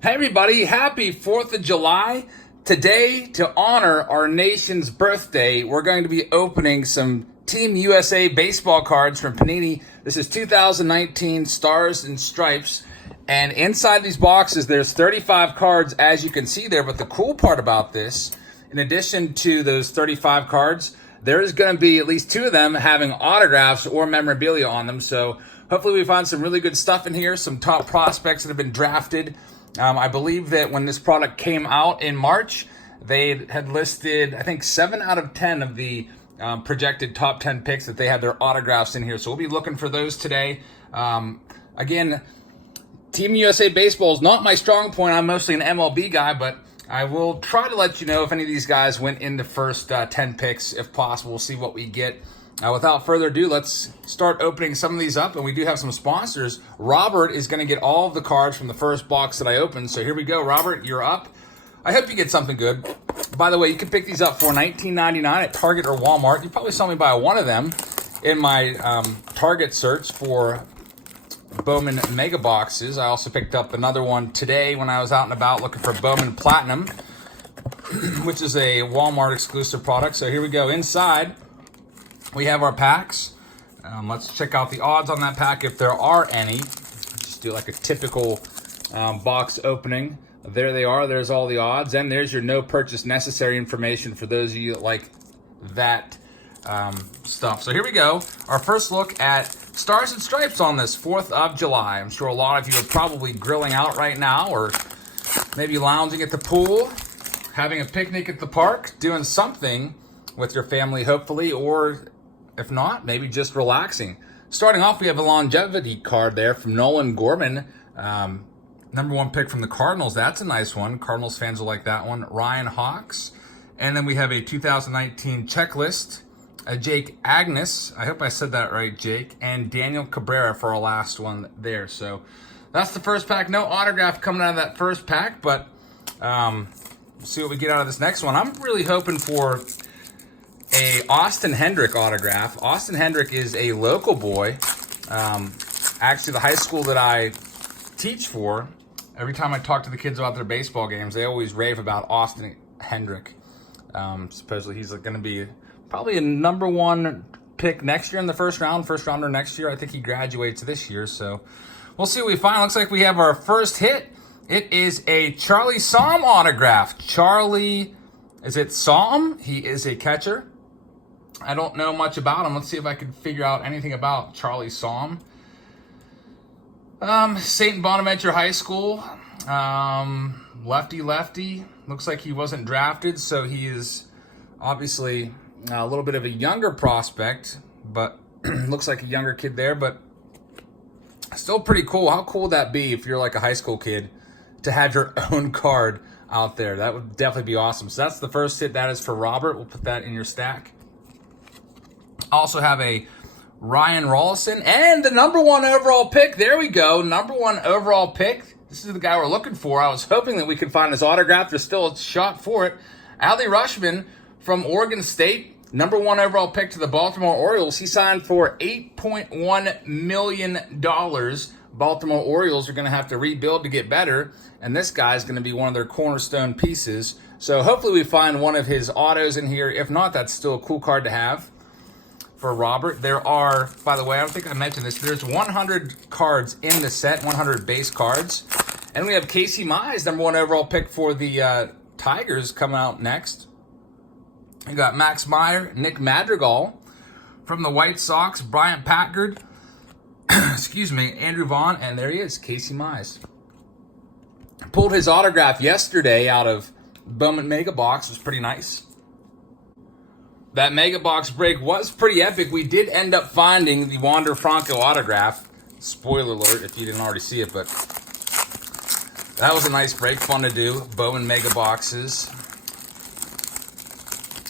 Hey everybody, happy 4th of July. Today, to honor our nation's birthday, we're going to be opening some Team USA baseball cards from Panini. This is 2019 Stars and Stripes. And inside these boxes, there's 35 cards, as you can see there. But the cool part about this, in addition to those 35 cards, there's going to be at least 2 of them having autographs or memorabilia on them. So hopefully we find some really good stuff in here, some top prospects that have been drafted. I believe that when this product came out in March, they had listed, I think, 7 out of 10 of the projected top 10 picks that they had their autographs in here. So we'll be looking for those today. Again, Team USA Baseball is not my strong point. I'm mostly an MLB guy, but I will try to let you know if any of these guys went in the first 10 picks, if possible. We'll see what we get. Without further ado, let's start opening some of these up, and we do have some sponsors. Robert is going to get all of the cards from the first box that I opened, so here we go. Robert, you're up. I hope you get something good. By the way, you can pick these up for $19.99 at Target or Walmart. You probably saw me buy one of them in my Target search for Bowman Mega Boxes. I also picked up another one today when I was out and about looking for Bowman Platinum, which is a Walmart exclusive product. So here we go. Inside, we have our packs. Let's check out the odds on that pack if there are any. Just do like a typical box opening. There they are. There's all the odds. And there's your no purchase necessary information for those of you that like that stuff. So here we go. Our first look at Stars and Stripes on this 4th of July. I'm sure a lot of you are probably grilling out right now, or maybe lounging at the pool, having a picnic at the park, doing something with your family, hopefully, or if not, maybe just relaxing. Starting off, we have a longevity card there from Nolan Gorman. Number 1 pick from the Cardinals. That's a nice one. Cardinals fans will like that one. Ryan Hawks. And then we have a 2019 checklist. Jake Agnes. I hope I said that right, Jake. And Daniel Cabrera for our last one there. So that's the first pack. No autograph coming out of that first pack, but we'll see what we get out of this next one. I'm really hoping for a Austin Hendrick autograph. Austin Hendrick is a local boy. Actually, the high school that I teach for, every time I talk to the kids about their baseball games, they always rave about Austin Hendrick. Supposedly he's going to be probably a number 1 pick next year in the first rounder next year. I think he graduates this year, so we'll see what we find. Looks like we have our first hit. It is a Charlie Somm autograph. Charlie, is it Somm? He is a catcher. I don't know much about him. Let's see if I can figure out anything about Charlie Somm. St. Bonaventure High School. Lefty. Looks like he wasn't drafted, so he is obviously a little bit of a younger prospect, but looks like a younger kid there, but still pretty cool. How cool would that be if you're like a high school kid to have your own card out there? That would definitely be awesome. So that's the first hit. That is for Robert. We'll put that in your stack. Also have a Ryan Rollison and the number 1 overall pick. There we go. Number 1 overall pick. This is the guy we're looking for. I was hoping that we could find his autograph. There's still a shot for it. Adley Rutschman from Oregon State. Number 1 overall pick to the Baltimore Orioles. He signed for $8.1 million. Baltimore Orioles are going to have to rebuild to get better, and this guy's going to be one of their cornerstone pieces. So hopefully we find one of his autos in here. If not, that's still a cool card to have for Robert. There are, by the way, I don't think I mentioned this, there's 100 cards in the set, 100 base cards. And we have Casey Mize, number 1 overall pick for the Tigers, coming out next. We got Max Meyer, Nick Madrigal from the White Sox, Bryant Packard, Andrew Vaughn, and there he is, Casey Mize. Pulled his autograph yesterday out of Bowman Mega Box. It was pretty nice. That Mega Box break was pretty epic. We did end up finding the Wander Franco autograph. Spoiler alert if you didn't already see it, but that was a nice break. Fun to do. Bowman Mega Boxes.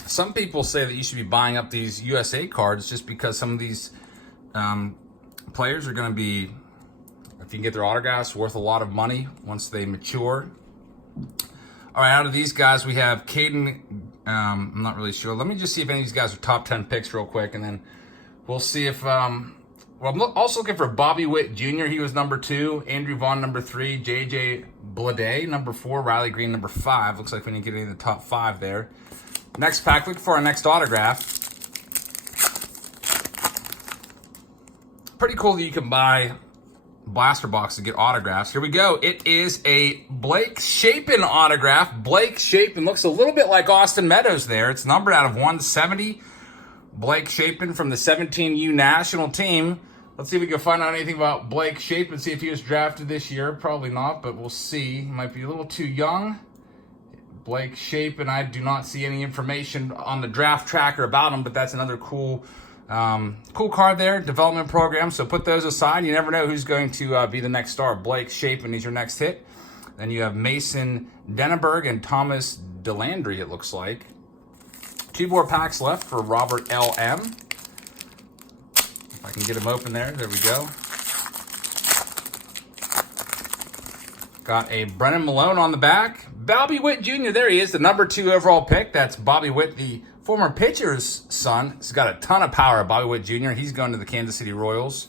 Some people say that you should be buying up these USA cards just because some of these players are going to be, if you can get their autographs, worth a lot of money once they mature. All right, out of these guys, we have Caden. I'm not really sure. Let me just see if any of these guys are top 10 picks real quick, and then we'll see if Well, I'm also looking for Bobby Witt Jr. He was number 2. Andrew Vaughn, number 3. J.J. Bleday, number 4. Riley Green, number 5. Looks like we didn't get any of the top 5 there. Next pack, looking for our next autograph. Pretty cool that you can buy blaster box to get autographs. Here we go. It is a Blake Shapen autograph. Blake Shapen looks a little bit like Austin Meadows there. It's numbered out of 170. Blake Shapen from the 17U national team. Let's see if we can find out anything about Blake Shapen, see if he was drafted this year. Probably not, but we'll see. He might be a little too young. Blake Shapen, I do not see any information on the draft tracker about him, but that's another cool card there, development program. So put those aside. You never know who's going to be the next star. Blake Shapen, he's your next hit. Then you have Mason Denneberg and Thomas Delandry, it looks like. 2 more packs left for Robert L.M. If I can get him open there. There we go. Got a Brennan Malone on the back. Bobby Witt Jr., there he is, the number 2 overall pick. That's Bobby Witt, the former pitcher's son. He's got a ton of power, Bobby Witt Jr. He's going to the Kansas City Royals.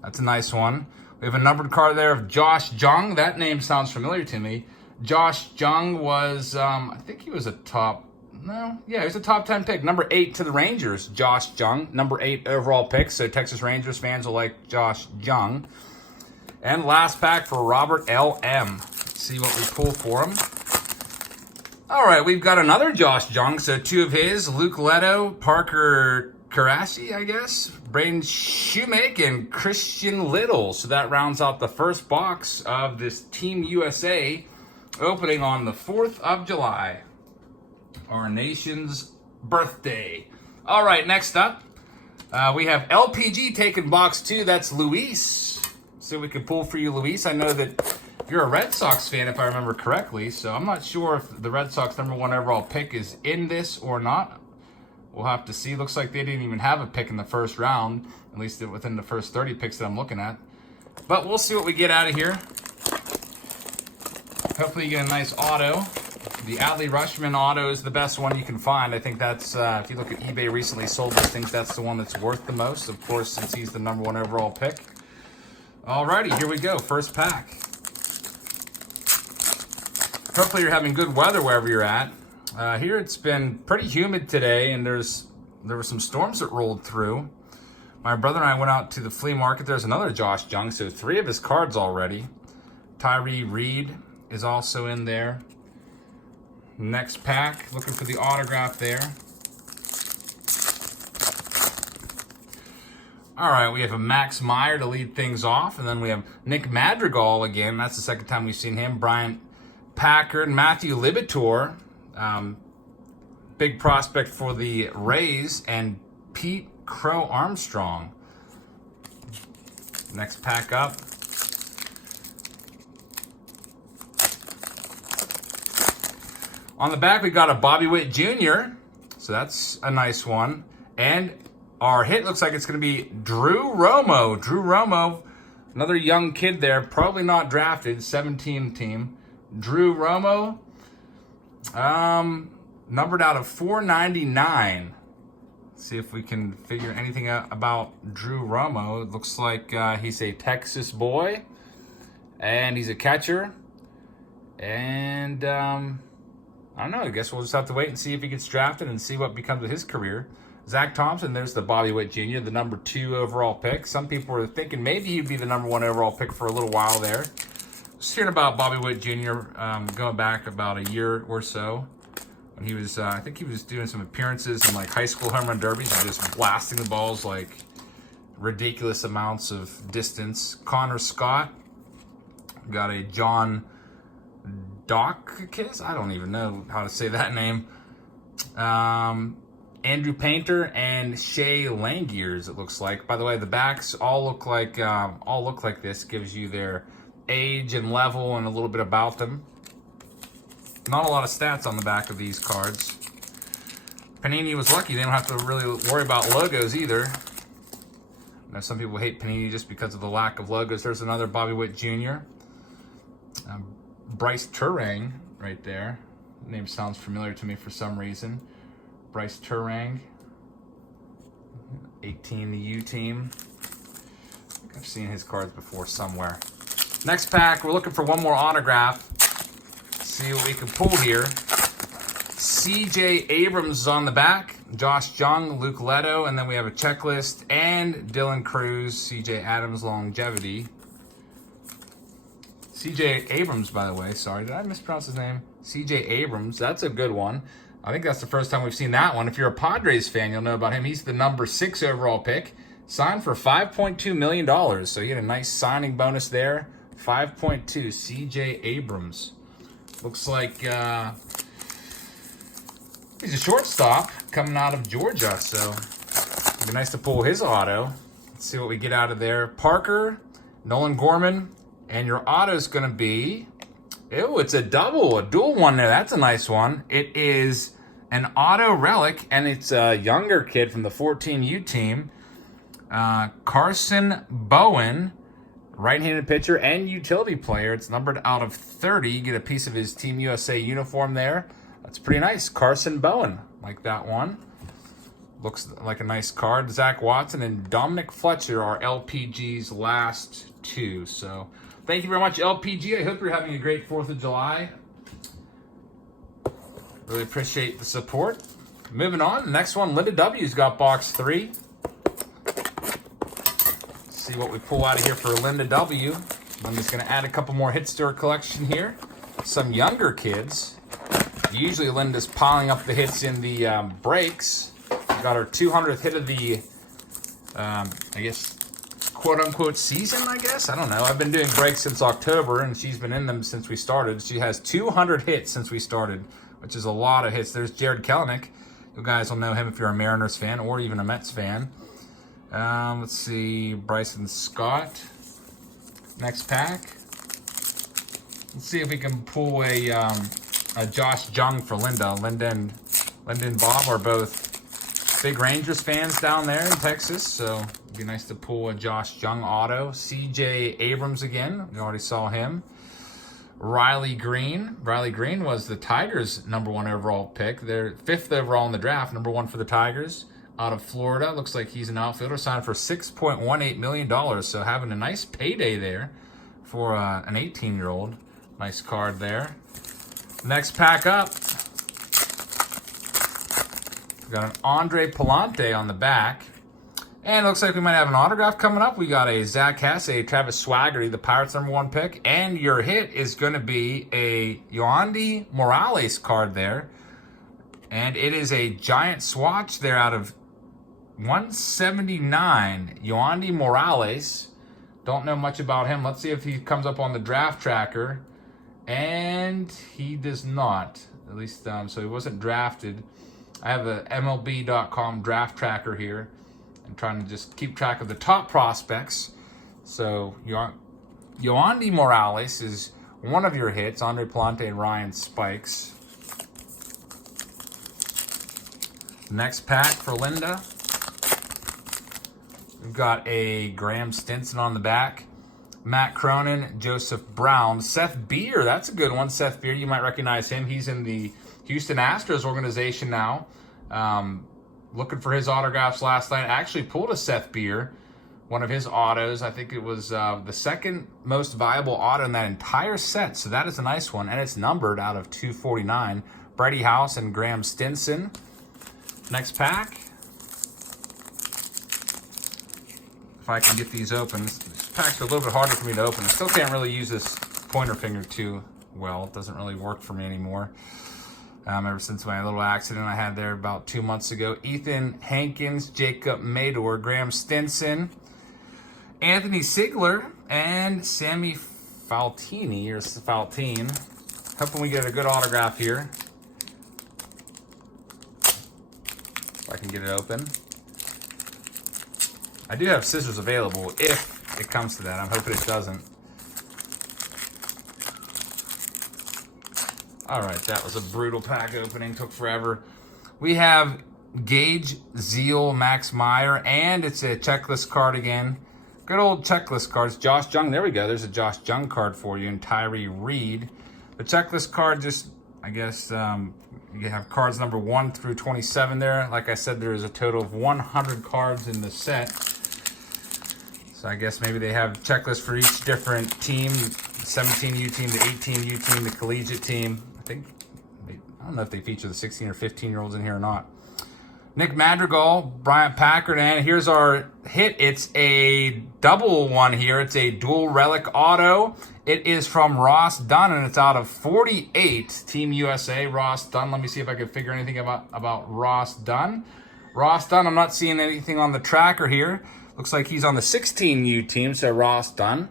That's a nice one. We have a numbered card there of Josh Jung. That name sounds familiar to me. Josh Jung was, I think he was a top 10 pick. Number 8 to the Rangers, Josh Jung. Number 8 overall pick, so Texas Rangers fans will like Josh Jung. And last pack for Robert L.M. Let's see what we pull for him. All right, we've got another Josh Jung, so 2 of his. Luke Leto, Parker Karashi, I guess. Braden Shoemake, and Christian Little. So that rounds out the first box of this Team USA opening on the 4th of July. Our nation's birthday. All right, next up, we have LPG taking box 2. That's Luis. See what we can pull for you, Luis. I know that you're a Red Sox fan, if I remember correctly, so I'm not sure if the Red Sox number 1 overall pick is in this or not. We'll have to see. Looks like they didn't even have a pick in the first round, at least within the first 30 picks that I'm looking at. But we'll see what we get out of here. Hopefully you get a nice auto. The Adley Rutschman auto is the best one you can find. I think that's, if you look at eBay recently sold listings, that's the one that's worth the most, of course, since he's the number 1 overall pick. Alrighty, here we go. First pack. Hopefully you're having good weather wherever you're at. Here it's been pretty humid today, and there were some storms that rolled through. My brother and I went out to the flea market. There's another Josh Jung, so 3 of his cards already. Tyree Reed is also in there. Next pack, looking for the autograph there. All right, we have a Max Meyer to lead things off, and then we have Nick Madrigal again. That's the second time we've seen him. Brian Packard, Matthew Libator, big prospect for the Rays, and Pete Crow Armstrong. Next pack up. On the back, we got a Bobby Witt Jr., so that's a nice one. And our hit looks like it's going to be Drew Romo. Drew Romo, another young kid there, probably not drafted, 17 team. Drew Romo, numbered out of 499. Let's see if we can figure anything out about Drew Romo. It looks like he's a Texas boy, and he's a catcher. And I don't know, I guess we'll just have to wait and see if he gets drafted and see what becomes of his career. Zach Thompson, there's the Bobby Witt Jr., the number 2 overall pick. Some people were thinking maybe he'd be the number 1 overall pick for a little while there. Just hearing about Bobby Witt Jr. Going back about a year or so. When he was, I think he was doing some appearances in like high school home run derbies and just blasting the balls like ridiculous amounts of distance. Connor Scott, got a John Dawkins, I don't even know how to say that name. Andrew Painter and Shea Langiers, it looks like. By the way, the backs all look like this. Gives you their age and level and a little bit about them. Not a lot of stats on the back of these cards. Panini was lucky; they don't have to really worry about logos either. I know some people hate Panini just because of the lack of logos. There's another Bobby Witt Jr. Bryce Turang right there. Name sounds familiar to me for some reason. Bryce Turang, 18 the U team. I've seen his cards before somewhere. Next pack, we're looking for one more autograph. See what we can pull here. C.J. Abrams is on the back. Josh Jung, Luke Leto, and then we have a checklist. And Dylan Cruz, C.J. Adams longevity. C.J. Abrams, by the way. Sorry, did I mispronounce his name? C.J. Abrams. That's a good one. I think that's the first time we've seen that one. If you're a Padres fan, you'll know about him. He's the number 6 overall pick. Signed for $5.2 million. So you get a nice signing bonus there. 5.2, C.J. Abrams. Looks like he's a shortstop coming out of Georgia. So it'd be nice to pull his auto. Let's see what we get out of there. Parker, Nolan Gorman. And your auto is going to be... Ew, it's a dual one there. That's a nice one. It is an auto relic, and it's a younger kid from the 14U team. Carson Bowen, right-handed pitcher and utility player. It's numbered out of 30. You get a piece of his Team USA uniform there. That's pretty nice. Carson Bowen, like that one. Looks like a nice card. Zach Watson and Dominic Fletcher are LPG's last two. So thank you very much, LPG. I hope you're having a great 4th of July. Really appreciate the support. Moving on, the next one, Linda W's got box 3. See what we pull out of here for Linda W. I'm just going to add a couple more hits to her collection here. Some younger kids. Usually Linda's piling up the hits in the breaks. Got her 200th hit of the, I guess, quote-unquote season, I guess? I don't know. I've been doing breaks since October, and she's been in them since we started. She has 200 hits since we started, which is a lot of hits. There's Jared Kelenic. You guys will know him if you're a Mariners fan or even a Mets fan. Let's see. Bryson Scott. Next pack. Let's see if we can pull a Josh Jung for Linda. Linda and Bob are both big Rangers fans down there in Texas, so it'd be nice to pull a Josh Jung auto. C.J. Abrams again. We already saw him. Riley Green. Riley Green was the Tigers' #1 overall pick. They're 5th overall in the draft, #1 for the Tigers. Out of Florida. Looks like he's an outfielder. Signed for $6.18 million, so having a nice payday there for an 18-year-old. Nice card there. Next pack up. We've got an Andre Palante on the back. And it looks like we might have an autograph coming up. We got a Zach Hess, a Travis Swaggerty, the Pirates' #1 pick. And your hit is going to be a Yoandy Morales card there. And it is a giant swatch there out of 179. Yoandy Morales. Don't know much about him. Let's see if he comes up on the draft tracker. And he does not. At least, so he wasn't drafted. I have a MLB.com draft tracker here. I'm trying to just keep track of the top prospects. So, Yoandy Morales is one of your hits. Andre Palante and Ryan Spikes. Next pack for Linda. We've got a Graham Stinson on the back. Matt Cronin, Joseph Brown, Seth Beer. That's a good one. Seth Beer, you might recognize him. He's in the Houston Astros organization now. Looking for his autographs last night. I actually pulled a Seth Beer, one of his autos. I think it was the second most valuable auto in that entire set. So that is a nice one. And it's numbered out of 249. Brady House and Graham Stinson. Next pack. If I can get these open. This pack's a little bit harder for me to open. I still can't really use this pointer finger too well. It doesn't really work for me anymore. Ever since my little accident I had there about 2 months ago. Ethan Hankins, Jacob Mador, Graham Stinson, Anthony Sigler, and Sammy Faltine, or Faltine. Hoping we get a good autograph here. If I can get it open. I do have scissors available if it comes to that. I'm hoping it doesn't. All right, that was a brutal pack opening. Took forever. We have Gage, Zeal, Max Meyer, and it's a checklist card again. Good old checklist cards. Josh Jung. There we go. There's a Josh Jung card for you, and Tyree Reed. The checklist card just, I guess, you have cards number 1 through 27 there. Like I said, there is a total of 100 cards in the set. So I guess maybe they have checklists for each different team, the 17U team, the 18U team, the collegiate team. I don't know if they feature the 16 or 15-year-olds in here or not. Nick Madrigal, Bryant Packard, and here's our hit. It's a double one here. It's a dual relic auto. It is from Ross Dunn, and it's out of 48. Team USA, Ross Dunn. Let me see if I can figure anything about Ross Dunn. Ross Dunn, I'm not seeing anything on the tracker here. Looks like he's on the 16U team, so Ross Dunn.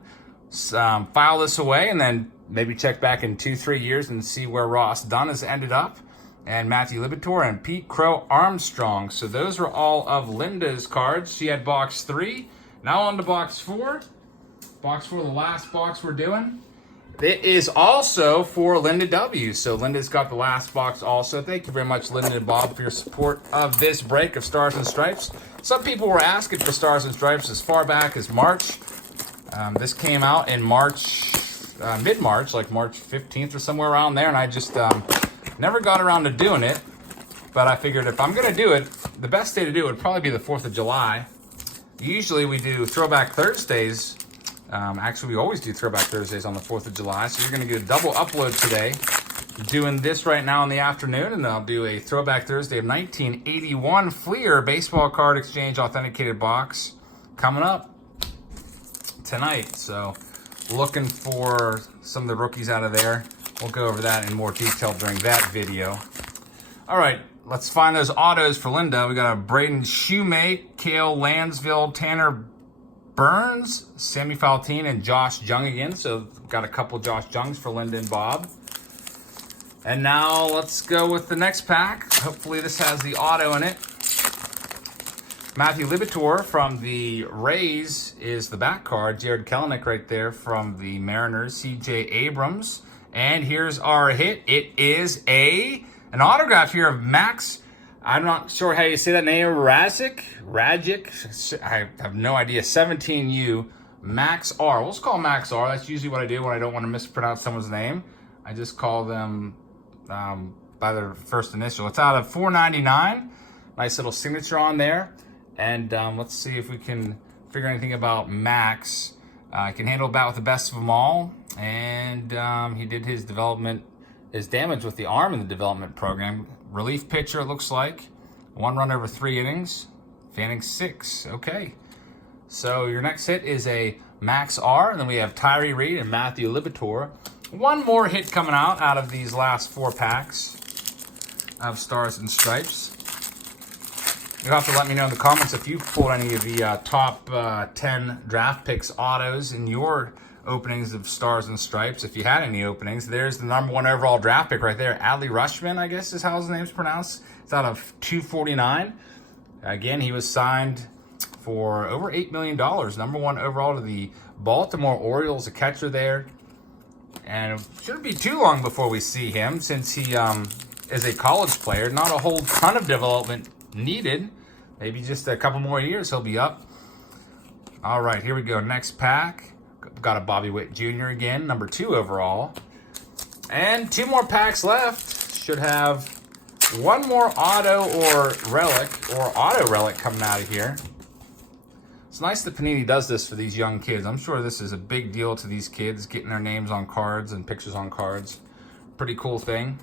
File this away and then maybe check back in 2-3 years and see where Ross Dunn has ended up. And Matthew Libator and Pete Crow Armstrong. So those are all of Linda's cards. She had box 3. Now on to box 4. Box 4, the last box we're doing. It is also for Linda W. So Linda's got the last box also. Thank you very much, Linda and Bob, for your support of this break of Stars and Stripes. Some people were asking for Stars and Stripes as far back as March. This came out in March, mid-March, like March 15th or somewhere around there, and I just never got around to doing it. But I figured if I'm going to do it, the best day to do it would probably be the 4th of July. Usually we do Throwback Thursdays. Actually, we always do Throwback Thursdays on the 4th of July, so you're going to get a double upload today. I'm doing this right now in the afternoon, and then I'll do a Throwback Thursday of 1981 Fleer Baseball Card Exchange Authenticated Box coming up tonight. So looking for some of the rookies out of there. We'll go over that in more detail during that video. All right, let's find those autos for Linda. We got a Braden Shoemake, Cale Lansville, Tanner Burns, Sammy Faltine, and Josh Jung again. So got a couple Josh Jungs for Linda and Bob. And now let's go with the next pack. Hopefully this has the auto in it. Matthew Libator from the Rays is the back card. Jared Kelenic right there from the Mariners. C.J. Abrams. And here's our hit. It is an autograph here of Max. I'm not sure how you say that name. Rajic. I have no idea. 17U. Max R. We'll just call Max R. That's usually what I do when I don't want to mispronounce someone's name. I just call them by their first initial. It's out of $4.99. Nice little signature on there. And let's see if we can figure anything about Max. He can handle bat with the best of them all. And he did his damage with the arm in the development program. Relief pitcher, it looks like. 1 run over 3 innings. Fanning 6. Okay. So your next hit is a Max R. And then we have Tyree Reed and Matthew Libator. One more hit coming out of these last 4 packs of Stars and Stripes. You'll have to let me know in the comments if you pulled any of the top 10 draft picks autos in your openings of Stars and Stripes, if you had any openings. There's the #1 overall draft pick right there. Adley Rushman, I guess is how his name's pronounced. It's out of $249. Again, he was signed for over $8 million. #1 overall to the Baltimore Orioles, a catcher there. And it shouldn't be too long before we see him, since he is a college player. Not a whole ton of development needed. Maybe just a couple more years he'll be up. All right, here we go. Next pack. Got a Bobby Witt Jr. again, #2 overall. And 2 more packs left. Should have 1 more auto or relic, or auto relic coming out of here. It's nice that Panini does this for these young kids. I'm sure this is a big deal to these kids, getting their names on cards and pictures on cards. Pretty cool thing.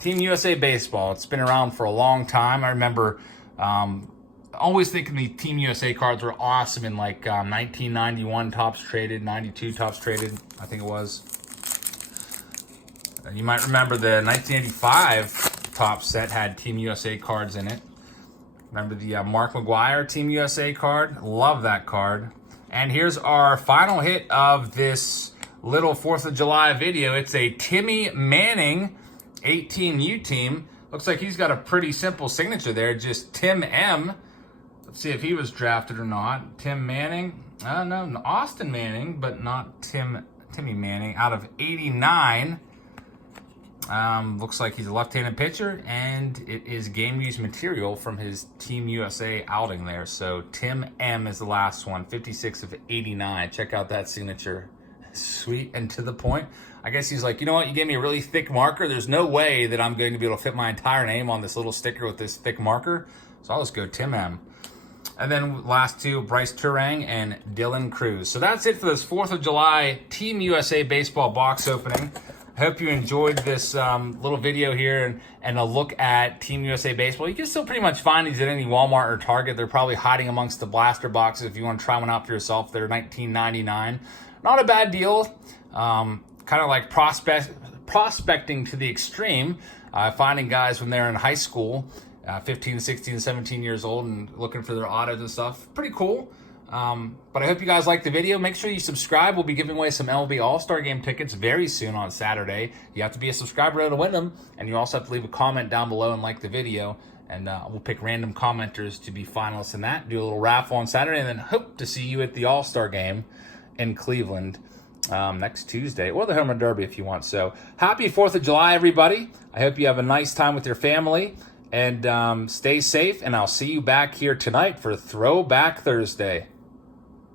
Team USA Baseball. It's been around for a long time. I remember always thinking the Team USA cards were awesome in like 1991 Topps Traded, 92 Topps Traded, I think it was. You might remember the 1985 Topps set had Team USA cards in it. Remember the Mark McGwire Team USA card? Love that card. And here's our final hit of this little 4th of July video. It's a Timmy Manning 18U team. Looks like he's got a pretty simple signature there, just Tim M. Let's see if he was drafted or not. Tim Manning. No, Austin Manning, but not Timmy Manning. Out of 89. Looks like he's a left-handed pitcher, and it is game-used material from his Team USA outing there. So Tim M is the last one, 56 of 89. Check out that signature. Sweet and to the point. I guess he's like, you know what? You gave me a really thick marker. There's no way that I'm going to be able to fit my entire name on this little sticker with this thick marker. So I'll just go Tim M. And then last two, Bryce Turang and Dylan Cruz. So that's it for this 4th of July Team USA baseball box opening. I hope you enjoyed this little video here and a look at Team USA baseball. You can still pretty much find these at any Walmart or Target. They're probably hiding amongst the blaster boxes if you want to try one out for yourself. They're $19.99. Not a bad deal. Kind of like prospecting to the extreme, finding guys when they're in high school, 15, 16, 17 years old, and looking for their autos and stuff. Pretty cool. But I hope you guys liked the video. Make sure you subscribe. We'll be giving away some MLB All-Star Game tickets very soon on Saturday. You have to be a subscriber to win them, and you also have to leave a comment down below and like the video. And we'll pick random commenters to be finalists in that. Do a little raffle on Saturday, and then hope to see you at the All-Star Game in Cleveland next Tuesday, or the Home Run Derby if you want. So happy 4th of July, everybody. I hope you have a nice time with your family, and stay safe, and I'll see you back here tonight for Throwback Thursday.